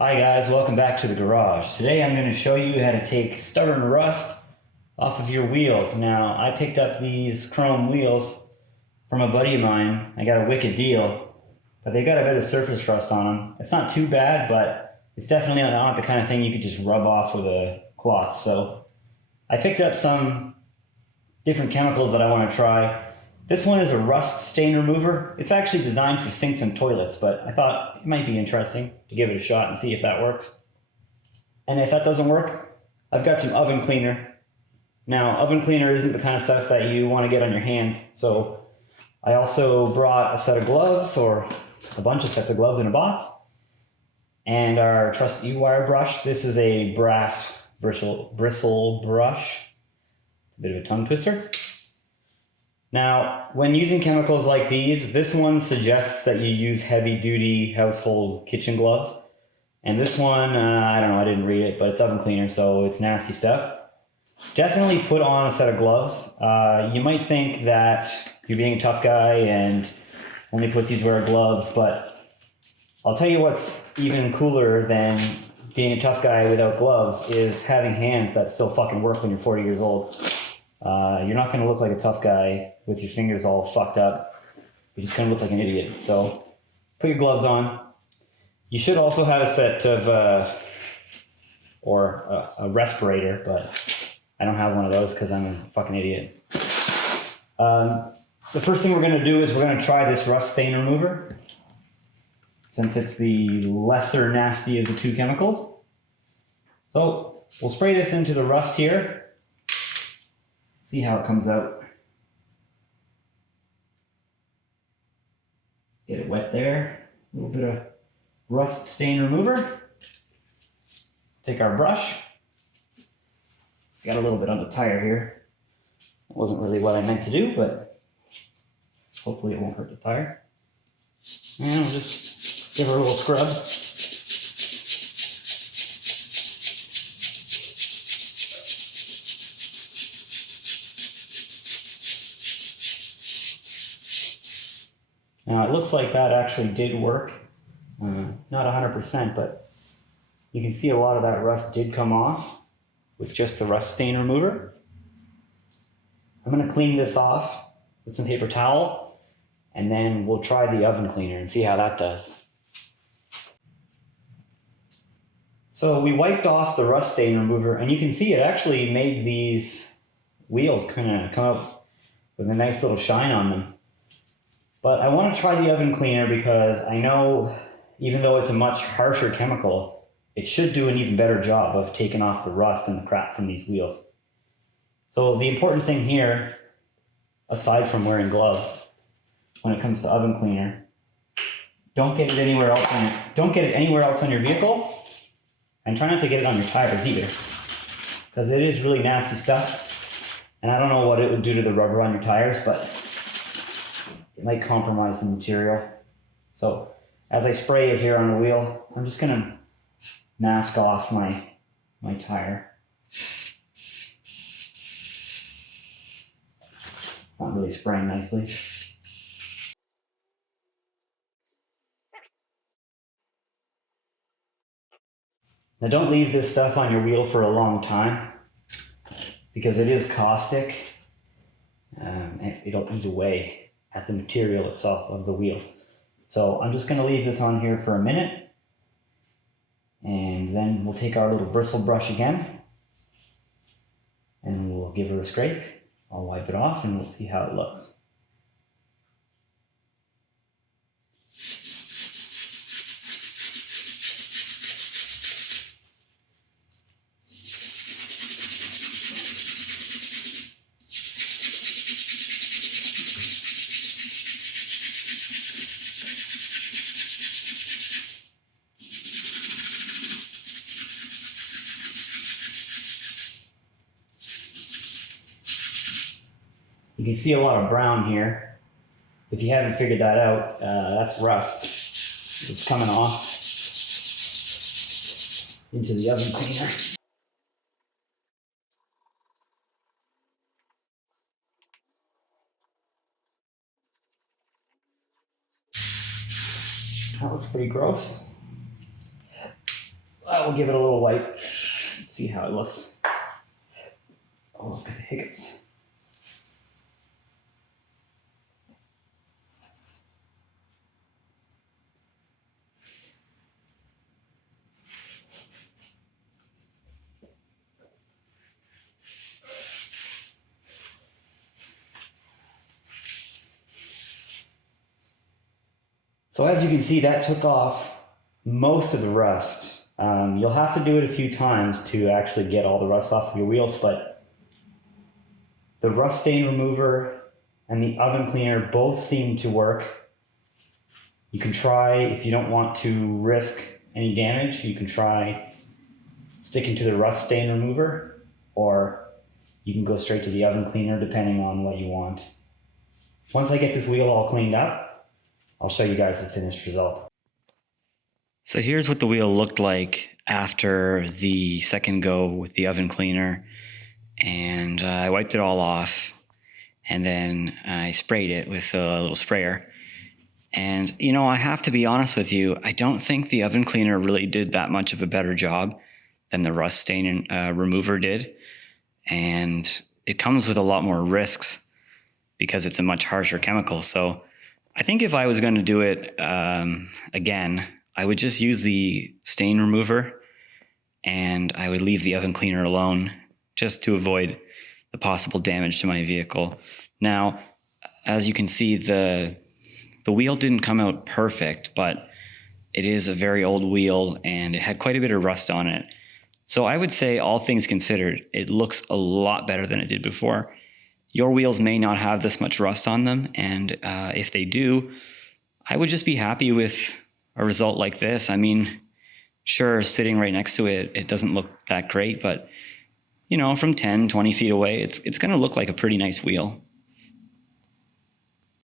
Hi guys, welcome back to the garage. Today I'm going to show you how to take stubborn rust off of your wheels. Now, I picked up these chrome wheels from a buddy of mine. I got a wicked deal, but they got a bit of surface rust on them. It's not too bad, but it's definitely not the kind of thing you could just rub off with a cloth. So I picked up some different chemicals that I want to try. This one is a rust stain remover. It's actually designed for sinks and toilets, but I thought it might be interesting to give it a shot and see if that works. And if that doesn't work, I've got some oven cleaner. Now, oven cleaner isn't the kind of stuff that you want to get on your hands, so I also brought a set of gloves, or a bunch of sets of gloves in a box, and our trusty wire brush. This is a brass bristle brush. It's a bit of a tongue twister. Now, when using chemicals like these, this one suggests that you use heavy-duty household kitchen gloves. And this one, I don't know, I didn't read it, but it's oven cleaner, so it's nasty stuff. Definitely put on a set of gloves. You might think that you're being a tough guy and only pussies wear gloves, but I'll tell you what's even cooler than being a tough guy without gloves is having hands that still fucking work when you're 40 years old. You're not going to look like a tough guy with your fingers all fucked up. You're just going to look like an idiot. So put your gloves on. You should also have a set of, a respirator, but I don't have one of those because I'm a fucking idiot. The first thing we're going to do is we're going to try this rust stain remover, since it's the lesser nasty of the two chemicals. So we'll spray this into the rust here. See how it comes out. Let's get it wet there. A little bit of rust stain remover. Take our brush. Got a little bit on the tire here. It wasn't really what I meant to do, but hopefully it won't hurt the tire. And we'll just give her a little scrub. Now it looks like that actually did work. Not 100%, but you can see a lot of that rust did come off with just the rust stain remover. I'm going to clean this off with some paper towel, and then we'll try the oven cleaner and see how that does. So we wiped off the rust stain remover, and you can see it actually made these wheels kind of come up with a nice little shine on them. But I want to try the oven cleaner because I know, even though it's a much harsher chemical, it should do an even better job of taking off the rust and the crap from these wheels. So the important thing here, aside from wearing gloves, when it comes to oven cleaner, don't get it anywhere else on your vehicle, and try not to get it on your tires either, because it is really nasty stuff. And I don't know what it would do to the rubber on your tires, but it might compromise the material. So as I spray it here on the wheel, I'm just gonna mask off my tire. It's not really spraying nicely. Now don't leave this stuff on your wheel for a long time because it is caustic. And it'll eat away at the material itself of the wheel. So I'm just gonna leave this on here for a minute, and then we'll take our little bristle brush again and we'll give her a scrape. I'll wipe it off and we'll see how it looks. You can see a lot of brown here. If you haven't figured that out, that's rust. It's coming off into the oven cleaner. That looks pretty gross. I will give it a little wipe, see how it looks. Oh, look at the hiccups. So as you can see, that took off most of the rust. You'll have to do it a few times to actually get all the rust off of your wheels, but the rust stain remover and the oven cleaner both seem to work. You can try, if you don't want to risk any damage, you can try sticking to the rust stain remover, or you can go straight to the oven cleaner depending on what you want. Once I get this wheel all cleaned up, I'll show you guys the finished result. So here's what the wheel looked like after the second go with the oven cleaner. And I wiped it all off, and then I sprayed it with a little sprayer. And, you know, I have to be honest with you, I don't think the oven cleaner really did that much of a better job than the rust stain remover did. And it comes with a lot more risks because it's a much harsher chemical. So I think if I was going to do it again, I would just use the stain remover and I would leave the oven cleaner alone just to avoid the possible damage to my vehicle. Now, as you can see, the wheel didn't come out perfect, but it is a very old wheel and it had quite a bit of rust on it. So I would say, all things considered, it looks a lot better than it did before. Your wheels may not have this much rust on them, and if they do, I would just be happy with a result like this. I mean, sure, sitting right next to it, it doesn't look that great, but you know, from 10, 20 feet away, it's going to look like a pretty nice wheel.